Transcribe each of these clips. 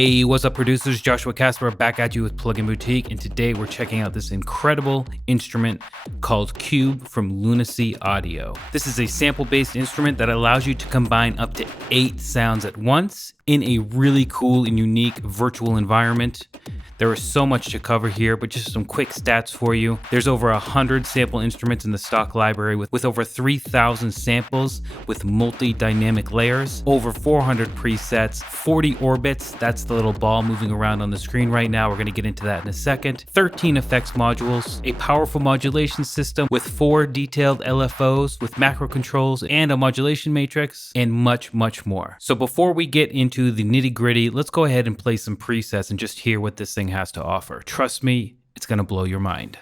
Hey, what's up producers? Joshua Casper back at you with Plugin Boutique, and today we're checking out this incredible instrument called Cube from Lunacy Audio. This is a sample-based instrument that allows you to combine up to 8 sounds at once in a really cool and unique virtual environment. There is so much to cover here, but just some quick stats for you. There's over 100 sample instruments in the stock library with over 3,000 samples with multi-dynamic layers, over 400 presets, 40 orbits, that's the little ball moving around on the screen right now. We're going to get into that in a second. 13 effects modules, a powerful modulation system with 4 detailed LFOs with macro controls and a modulation matrix, and much, much more. So before we get into the nitty-gritty, let's go ahead and play some presets and just hear what this thing has to offer. Trust me, it's gonna blow your mind.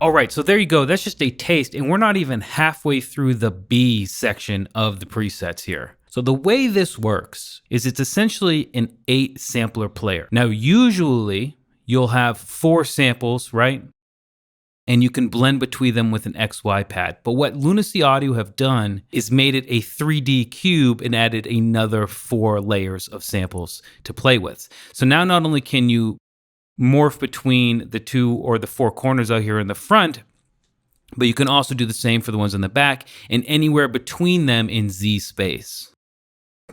All right, so there you go. That's just a taste, and we're not even halfway through the B section of the presets here. So the way this works is it's essentially an 8 sampler player. Now, usually you'll have 4 samples, right? And you can blend between them with an XY pad. But what Lunacy Audio have done is made it a 3D cube and added another 4 layers of samples to play with. So now not only can you morph between the 2 or the 4 corners out here in the front, but you can also do the same for the ones in the back and anywhere between them in Z space.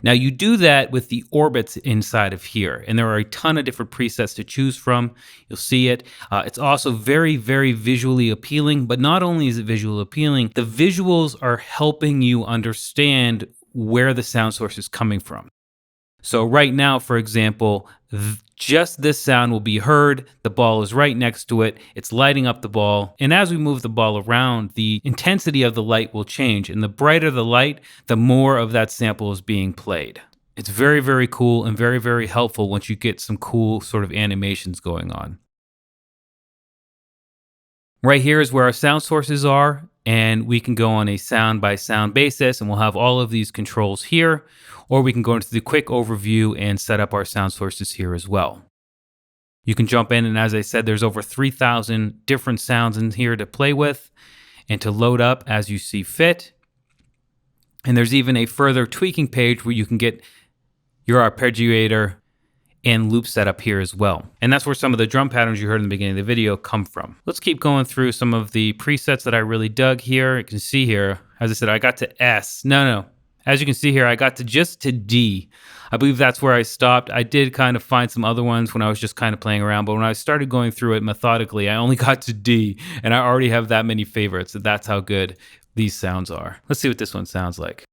Now you do that with the orbits inside of here, and there are a ton of different presets to choose from. You'll see it. It's also very, very visually appealing, but not only is it visually appealing, the visuals are helping you understand where the sound source is coming from. So right now, for example, just this sound will be heard. The ball is right next to it. It's lighting up the ball. And as we move the ball around, the intensity of the light will change. And the brighter the light, the more of that sample is being played. It's very, very cool and very, very helpful once you get some cool sort of animations going on. Right here is where our sound sources are, and we can go on a sound by sound basis, and we'll have all of these controls here, or we can go into the quick overview and set up our sound sources here as well. You can jump in, and as I said, there's over 3,000 different sounds in here to play with and to load up as you see fit. And there's even a further tweaking page where you can get your arpeggiator and loop setup here as well. And that's where some of the drum patterns you heard in the beginning of the video come from. Let's keep going through some of the presets that I really dug here. You can see here, as I said, I got to S. No. As you can see here, I got to just to D. I believe that's where I stopped. I did kind of find some other ones when I was just kind of playing around, but when I started going through it methodically, I only got to D, and I already have that many favorites. So that's how good these sounds are. Let's see what this one sounds like.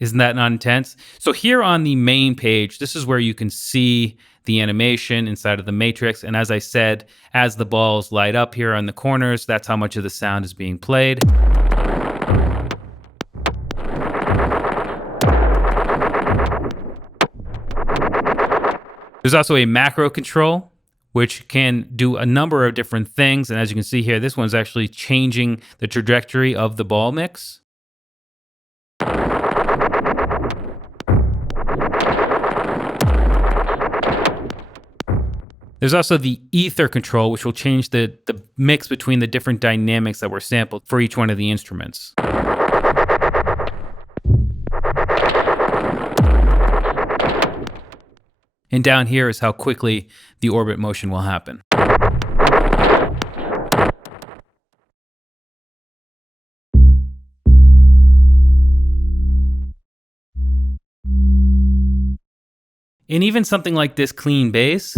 Isn't that not intense? So here on the main page, this is where you can see the animation inside of the matrix. And as I said, as the balls light up here on the corners, that's how much of the sound is being played. There's also a macro control, which can do a number of different things. And as you can see here, this one's actually changing the trajectory of the ball mix. There's also the ether control, which will change the mix between the different dynamics that were sampled for each one of the instruments. And down here is how quickly the orbit motion will happen. And even something like this clean bass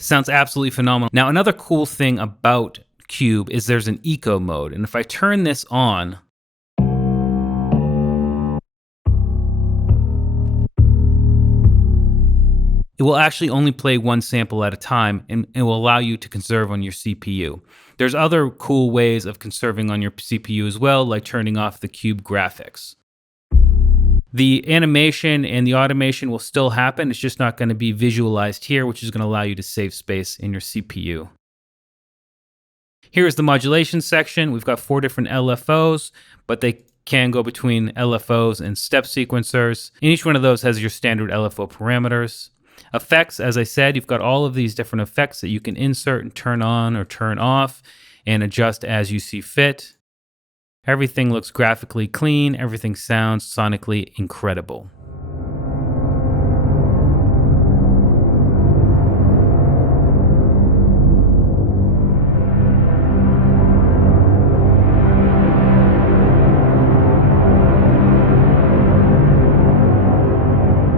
sounds absolutely phenomenal. Now, another cool thing about Cube is there's an eco mode. And if I turn this on, it will actually only play one sample at a time, and it will allow you to conserve on your CPU. There's other cool ways of conserving on your CPU as well, like turning off the Cube graphics. The animation and the automation will still happen. It's just not going to be visualized here, which is going to allow you to save space in your CPU. Here's the modulation section. We've got 4 different LFOs, but they can go between LFOs and step sequencers. And each one of those has your standard LFO parameters. Effects, as I said, you've got all of these different effects that you can insert and turn on or turn off and adjust as you see fit. Everything looks graphically clean. Everything sounds sonically incredible.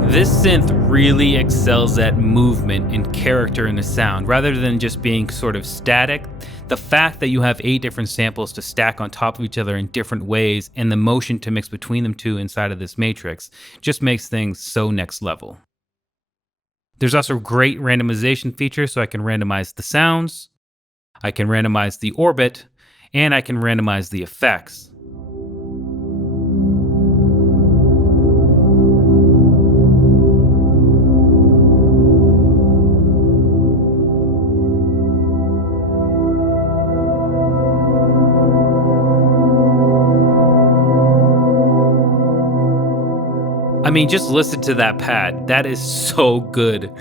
This synth really excels at movement and character in the sound, rather than just being sort of static. The fact that you have 8 different samples to stack on top of each other in different ways and the motion to mix between them two inside of this matrix just makes things so next level. There's also great randomization features, so I can randomize the sounds, I can randomize the orbit, and I can randomize the effects. I mean, just listen to that pad. That is so good.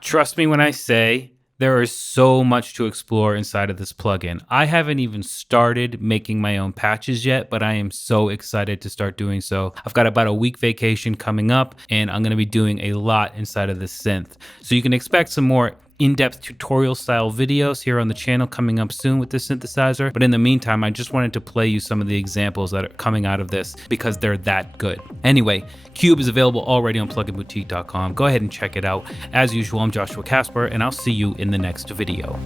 Trust me when I say there is so much to explore inside of this plugin. I haven't even started making my own patches yet, but I am so excited to start doing so. I've got about a week vacation coming up, and I'm going to be doing a lot inside of this synth. So you can expect some more in-depth tutorial style videos here on the channel coming up soon with this synthesizer. But in the meantime, I just wanted to play you some of the examples that are coming out of this because they're that good. Anyway, Cube is available already on pluginboutique.com. Go ahead and check it out. As usual, I'm Joshua Casper, and I'll see you in the next video.